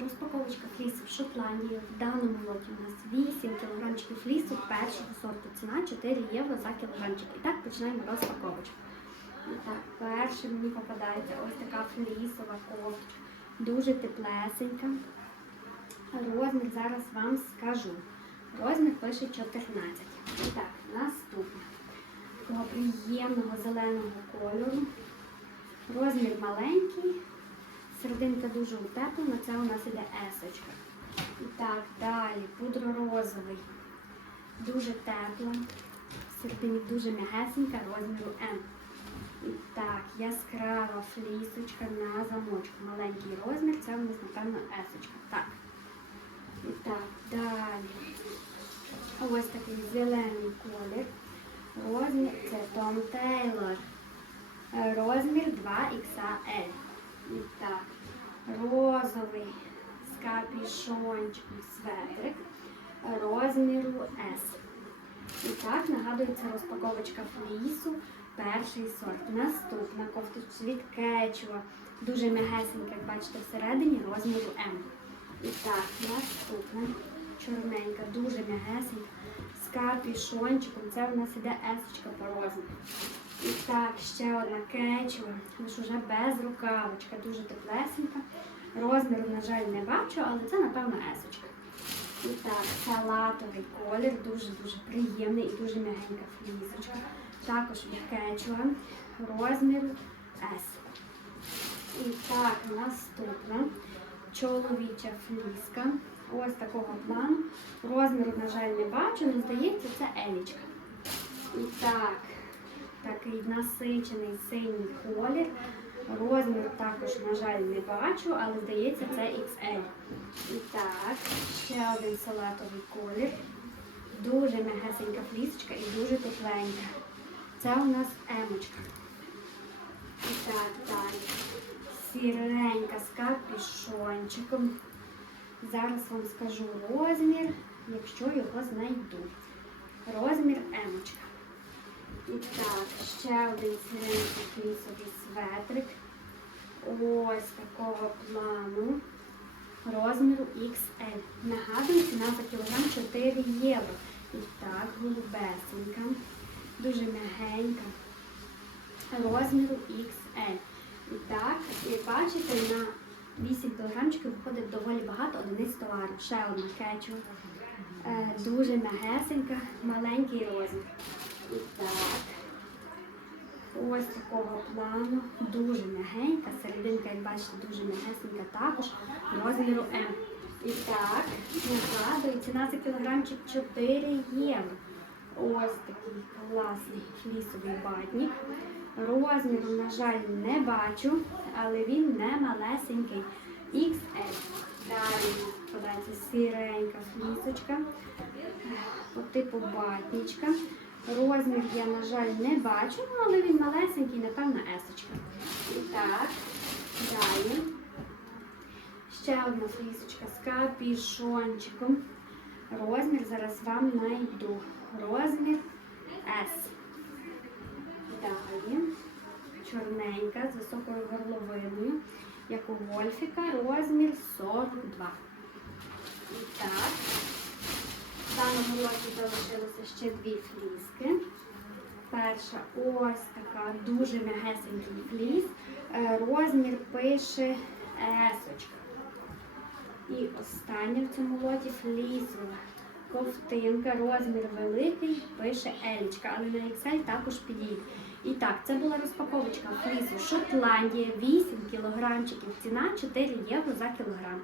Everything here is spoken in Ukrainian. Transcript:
Розпаковочка в Шотландії. В даному лоті у нас 8 кілограмчиків флісу першого сорту. Ціна 4 євро за кілограмчик. І так починаємо розпаковочку. І так, перше мені попадається ось така флісова кофточка. Дуже теплесенька. Розмір зараз вам скажу. Розмір пише 14. І так, наступне. Такого приємного зеленого кольору. Розмір маленький. Серединка дуже утеплена, це у нас іде есочка. І так, далі, пудро-розовий. Дуже тепла. Середині дуже м'ягесенька, розміру М. І так, яскрава флісочка на замочку. Маленький розмір, це у нас, напевно, есочка. Так. І так, далі. Ось такий зелений колір. Розмір це Том Тейлор. Розмір 2XL. І так, розовий з капішончиком светрик розміру S. І так, нагадується розпаковочка флісу, перший сорт. Наступна кофточка від кетчува. Дуже м'ягесенька, як бачите, всередині розміру М. І так, наступна чорненька, дуже м'ягесенька, капішончиком. Це у нас іде есочка по розміру. І так, ще одна кетчува, лише вже без рукавочка, дуже теплесенька. Розміру, на жаль, не бачу, але це, напевно, есочка. І так, салатовий колір, дуже-дуже приємний і дуже м'ягенька флісочка. Також від розміру S. І так, наступна чоловіча фліска. Ось такого плану. Розміру, на жаль, не бачу, але здається, це елічка. І так, такий насичений синій колір. Розмір також, на жаль, не бачу, але здається, це XL. І так, ще один салатовий колір. Дуже м'ягесенька флісочка і дуже тепленька. Це у нас емочка. І так, далі. Сіренька з капішончиком. Зараз вам скажу розмір, якщо його знайду. Розмір емочка. І так, ще один сіренький флісовий светрик. Ось такого плану. Розміру XL. Нагадую, ціна за кілограм 4 євро. І так, голубесенька. Дуже м'ягенька. Розміру XL. І так, як бачите, на 8 кілограмчиків виходить доволі багато одиниць товару. Ще одна кетчуп. Е, дуже м'ягесенька, маленький розмір. І так. Ось такого плану, дуже м'ягенька, серединка, як бачите, дуже м'ягесенька також, розміру М. І так, нагадую, ціна за кілограмчик 4 євро. Ось такий класний флісовий батник. Розміру, на жаль, не бачу, але він не малесенький. XL. Далі подається сиренька флісочка по типу батничка. Розмір я, на жаль, не бачу, але він малесенький, напевно, есочка. І так, далі. Ще одна флісочка з капішончиком. Розмір зараз вам знайду. Розмір S. Далі. Чорненька з високою горловиною, як у Вольфіка, розмір 42. І так. В даному році залишилося ще дві фліски. Перша ось така дуже м'ягесенький фліс. Е, Розмір пише есочка. І остання в цьому лоті флісова ковтинка, розмір великий, пише елічка, але на Excel також підійде. І так, це була розпаковочка флісу Шотландія, 8 кілограмчиків, ціна 4 євро за кілограм.